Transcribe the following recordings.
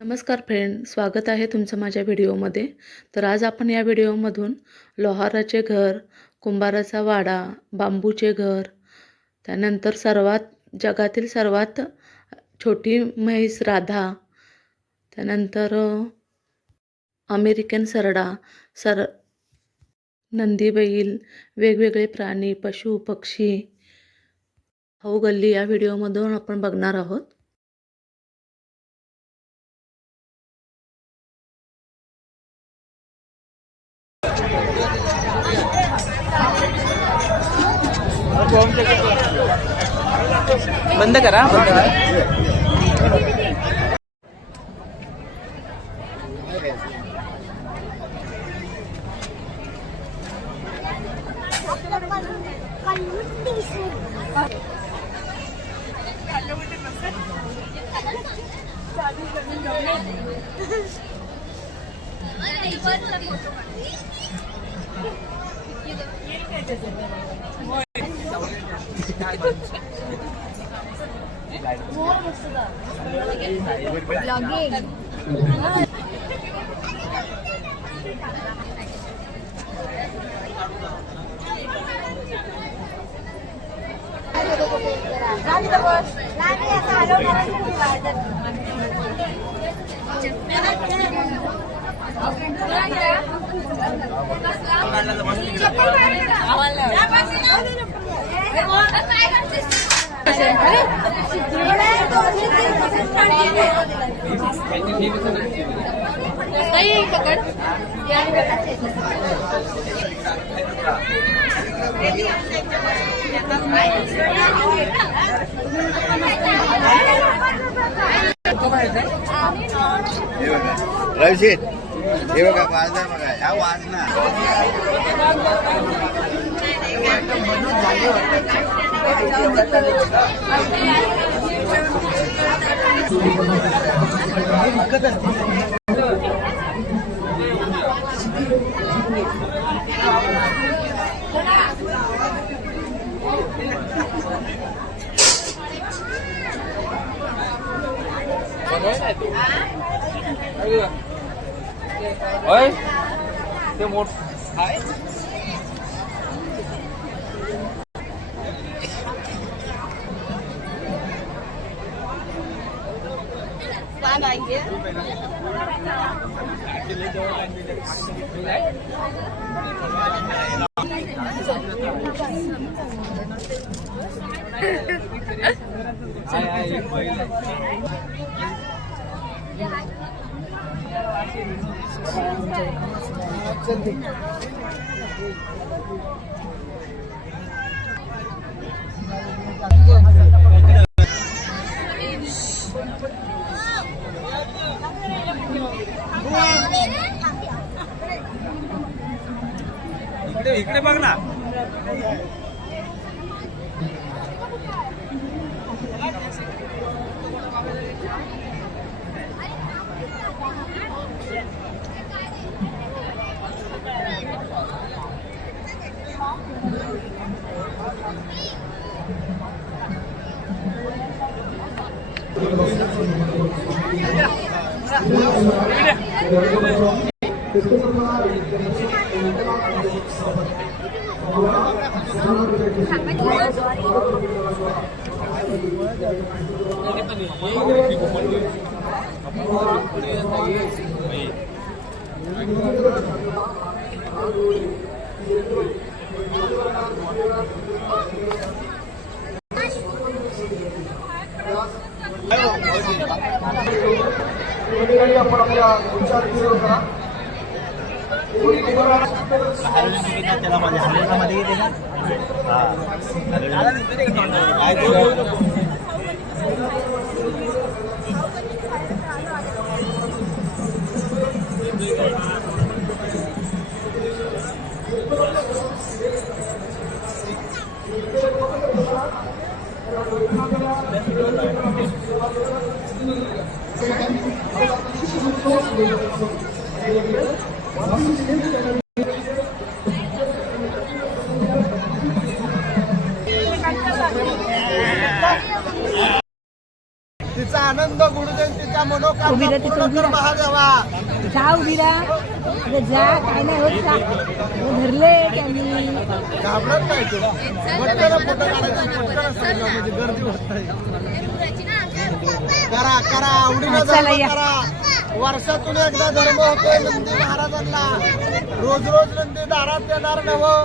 नमस्कार फ्रेंड, स्वागत आहे तुमचं माझ्या व्हिडिओमध्ये. तर आज आपण या व्हिडिओमधून लोहाराचे घर, कुंभाराचा वाडा, बांबूचे घर, त्यानंतर जगातील सर्वात छोटी म्हैस राधा, त्यानंतर अमेरिकन सरडा, नंदी बैल, वेगवेगळे प्राणी, पशु पक्षी, खाऊ गल्ली या व्हिडिओमधून आपण बघणार आहोत. बंद करा. रशीद हे बघा बाजार बघा ह्या वाजना ओय ते मोठ आहे. इकडे बघ ना. आपण आपला विचार करा. त्याला माझ्या हरियाणामध्ये येते ना. तिचा आनंद गुरुजयंतीचा मनोकामना मनोकामना पूर्ण कर महादेवा. जा उभी राहा अरे जा काय नाही होत जा धरले त्यांनी घाबरत नाही तू. पटकन फोटो काढायचा, पटकन सांगा म्हणजे गर्दी होत नाही. करा करा आवडीनं धर्म करा. वर्षातून एकदा धर्म होतोय नंदी महाराजांना. रोज रोज नंदी दारात येणार नवं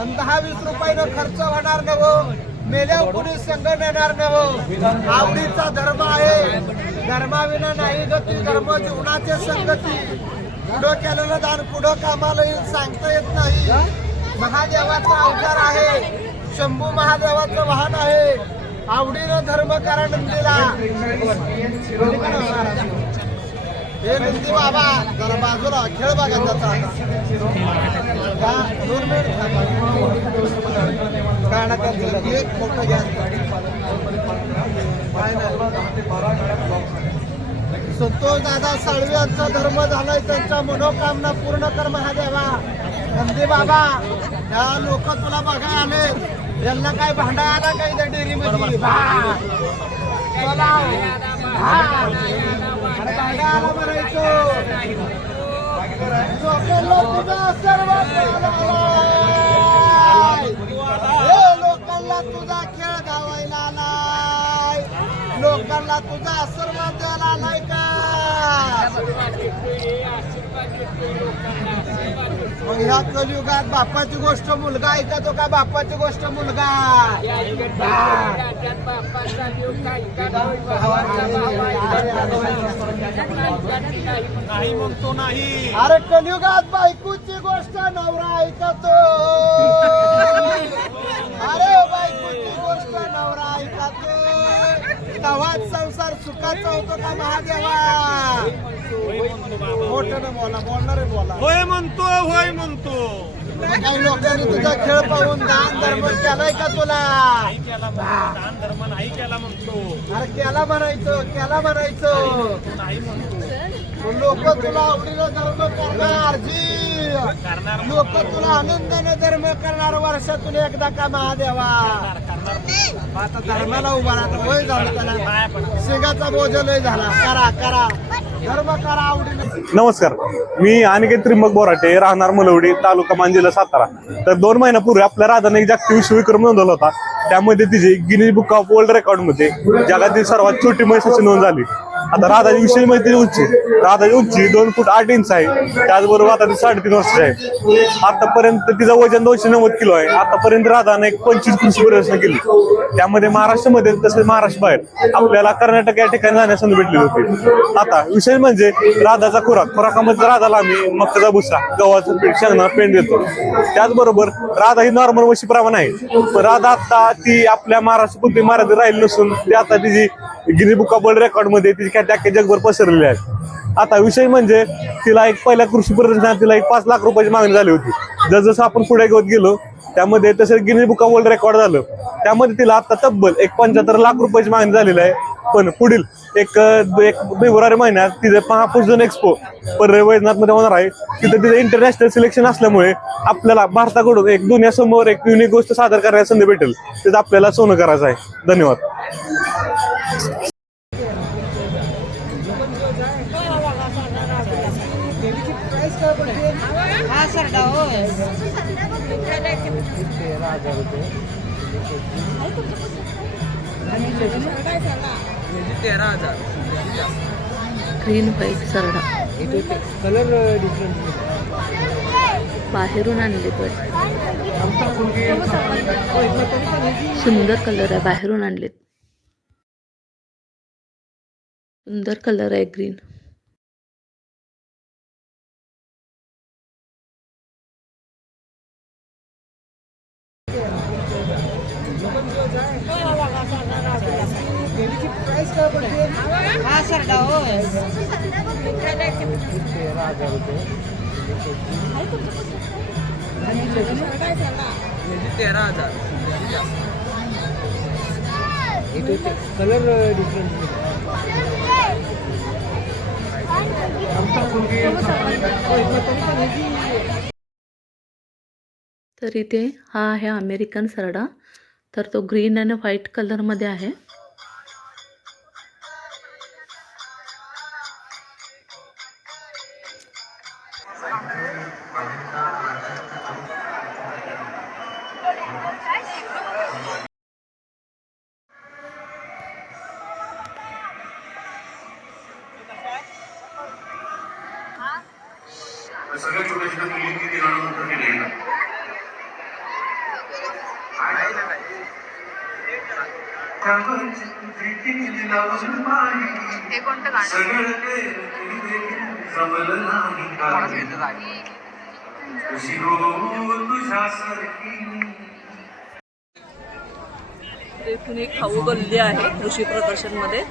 आणि 10-20 रुपयानं खर्च होणार नवं. मेल्यावर कोणी संग नेणार नवं. आवडीचा धर्म आहे. धर्माविना नाही गती. धर्म जीवनाचे संगती. पुढं केलेलं दान पुढं कामाला येईल सांगता येत नाही. महादेवाचा अवतार आहे. शंभू महादेवाचं वाहन आहे. आवडीनं धर्म करा नंदीला. हे नंदी बाबा जरा बाजूला खेळ बघा त्याचा आता. 2 मिनिट एक फोटो घ्या. संतोष दादा साळवे यांचा धर्म झालाय. त्यांच्या मनोकामना पूर्ण कर महादेवा. नंदी बाबा या लोक तुला बघा आले. यांना काय भांडा आला काय त्या डेअरी मध्ये भांडा म्हणायचो. लोकांना तुझा खेळ धावायला आलाय. लोकांना तुझा आशीर्वाद द्यायला आलाय का. मग ह्या कलियुगात बापाची गोष्ट मुलगा ऐकतो का. बापाची गोष्ट मुलगा. नाही म्हणतो नाही. अरे कलियुगात बायकोची गोष्ट नवरा ऐकतो. अरे बायकोची गोष्ट नवरा ऐकतो. तेव्हाच संसार सुखाचा होतो का महादेवा. मोठ्यानं बोला. बोलणारे बोला. होय म्हणतो होय म्हणतो. काही लोकांनी तुझा खेळ पाहून दान धर्म केलाय का तुला. दान धर्म नाही केला म्हणतो. अरे केला म्हणायचं. केला म्हणायचं. नाही म्हणतो. लोक तुला आवडीनं धर्म करणार. लोक तुला आनंदाने धर्म करणार. वर्षातून एकदा का महादेवा. आता धर्माला उभा राहता. वय झालं त्याला. सिंगाचा बोज लय झाला. करा करा धर्म करा आवडीनं. नमस्कार, मी अनिकेत त्रिंबक बोराटे, राहणार मलवडी, तालुका मान, जिल्हा सातारा. तर 2 महिन्यापूर्वी आपल्या राधाने एक जागतिक विश्वविक्रम नोंदवला होता. त्यामध्ये तिची Guinness book of world record मध्ये जगातील सर्वात छोटी म्हैसाची नोंद झाली. आता राधाची विषयी माहिती उंची. राधाची उंची 2 फूट 8 इंच आहे. त्याचबरोबर आता ती 3.5 वर्षाची आहे. आतापर्यंत तिचं वजन 290 किलो आहे. आतापर्यंत राधाने 25 कृषी प्रदर्शन केली. त्यामध्ये महाराष्ट्रामध्ये तसेच महाराष्ट्र बाहेर आपल्याला कर्नाटक या ठिकाणी जाण्यास संधी भेटली होती. आता विषय म्हणजे राधाचा खुराकामध्ये राधाला आम्ही मक्काचा भुसा, गव्हाचं पीठ, शेंगदाणा पेंड देतो. त्याचबरोबर राधा ही नॉर्मल म्हशीप्रमाणे आहे. पण राधा आता ती आपल्या महाराष्ट्र पुरती मर्यादित राहिली नसून ती आता तिची Guinness book of world record मध्ये तिची ख्याती जगभर पसरलेली आहे. आता विषय म्हणजे तिला एक पहिल्या कृषी प्रदर्शनात तिला 5 लाख रुपयाची मागणी झाली होती. जसं आपण पुढे घेत गेलो त्यामध्ये तसं Guinness book of world record झालं. त्यामध्ये तिला आता तब्बल 75 लाख रुपयाची मागणी झालेली आहे. पण पुढील एक फेब्रुवारी महिन्यात तिथे महापुरुषोत्तम एक्सपो परळी वैजनाथ मध्ये होणार आहे. तिथे तिथे इंटरनॅशनल सिलेक्शन असल्यामुळे आपल्याला भारताकडून एक दुनियासमोर एक युनिक गोष्ट सादर करण्याची संधी भेटेल. तिथं आपल्याला सोनं करायचं आहे. धन्यवाद. ग्रीन व्हाईट सरडा. Colour different. बाहेरून आणले पण सुंदर कलर आहे. बाहेरून आणलेत. सुंदर कलर आहे ग्रीन. हा सरडा होय. 13,000. Colour different. तर इथे हा आहे अमेरिकन सरडा. तर तो ग्रीन आणि व्हाईट कलरमध्ये आहे. सगळ्या छोट्या छोट्या मुलींनी ते गाणं नंतर केलं हे कोणतं गाणं? इथून एक खाऊ गल्ली आहे कृषी प्रदर्शन मध्ये.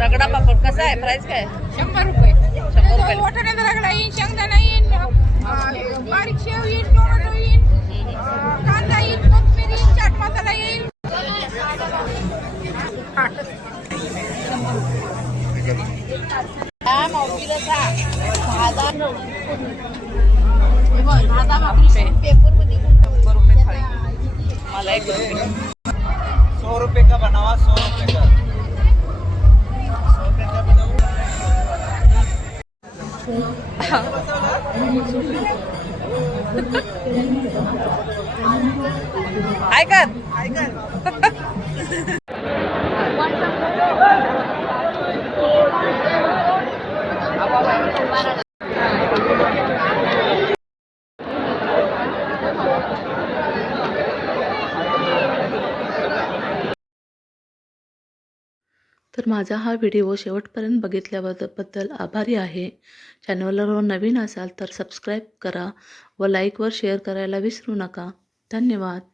रगडा पापड कसा आहे? प्राइस काय? 100 रुपये. 100 रुपये. वाटाण्याचा रगडा येईन, शेंगदाणा येईन, बारीक शेव येईन, टोमॅटो येईन, कांदा येईन, कोथिंबीर येईन, चाट मसाला येईन. मला 1 रुपये. 100 रुपये का बनावा, 100 रुपये का. ऐकत तर माझा हा व्हिडिओ शेवटपर्यंत बघितल्याबद्दल आभारी आहे. चॅनलवर नवीन असाल तर सबस्क्राईब करा व लाईक व शेअर करायला विसरू नका. धन्यवाद.